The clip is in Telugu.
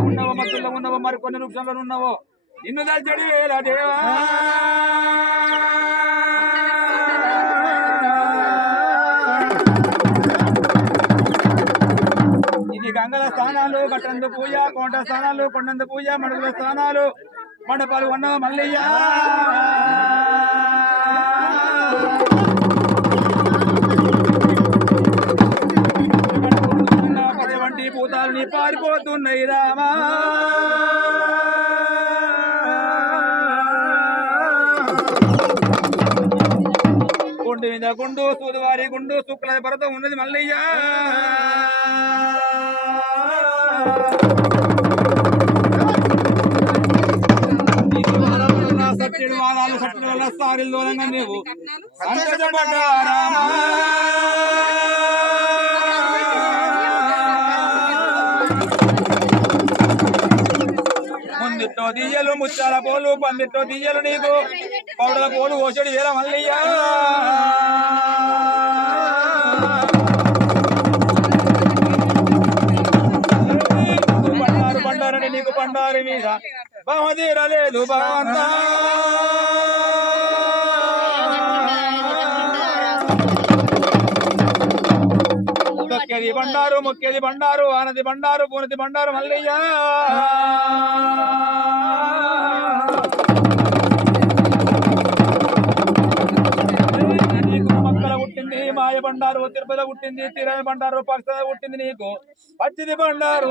ఉన్నావో మత్తుల్లో ఉన్నావో మరి కొన్ని వృక్షంలో ఉన్నావో నిన్ను దర్శడి వేల దేవా ఇది గంగల స్థానాలు కట్టందు పూజ కోట స్థానాలు కొండందు పూజ మడుగుల స్థానాలు మండపాలు ఉన్నావు మల్లయ్య వంటి భూతాలని పారిపోతున్నాయి రామా గుండు మీద గుండు సూదువారి గుండు శుక్ల పర్వతం ఉన్నది మల్లయ్య సత్యుడు వారాలు సత్యుడు వల్ల సారీలు దూరంగా నీవు సంతోషపడ్డారా ముందిట్లో దియ్యలు ముచ్చాల పోలు పందిట్లో దియ్యలు నీకు పౌడల పోలు ఓసడి వేల మల్లయ్య బండారు బండారని నీకు బండారు మీద బహుదీరలేదు భగవంతా మొక్కేది బండారు మొక్కేది బండారు ఆనది బండారు పూనది బండారు మల్లయ్య నీకు మక్కల పుట్టింది మాయ బండారు తిరుపతి పుట్టింది తిరగ బండారు పక్ష పుట్టింది నీకు పచ్చిది బండారు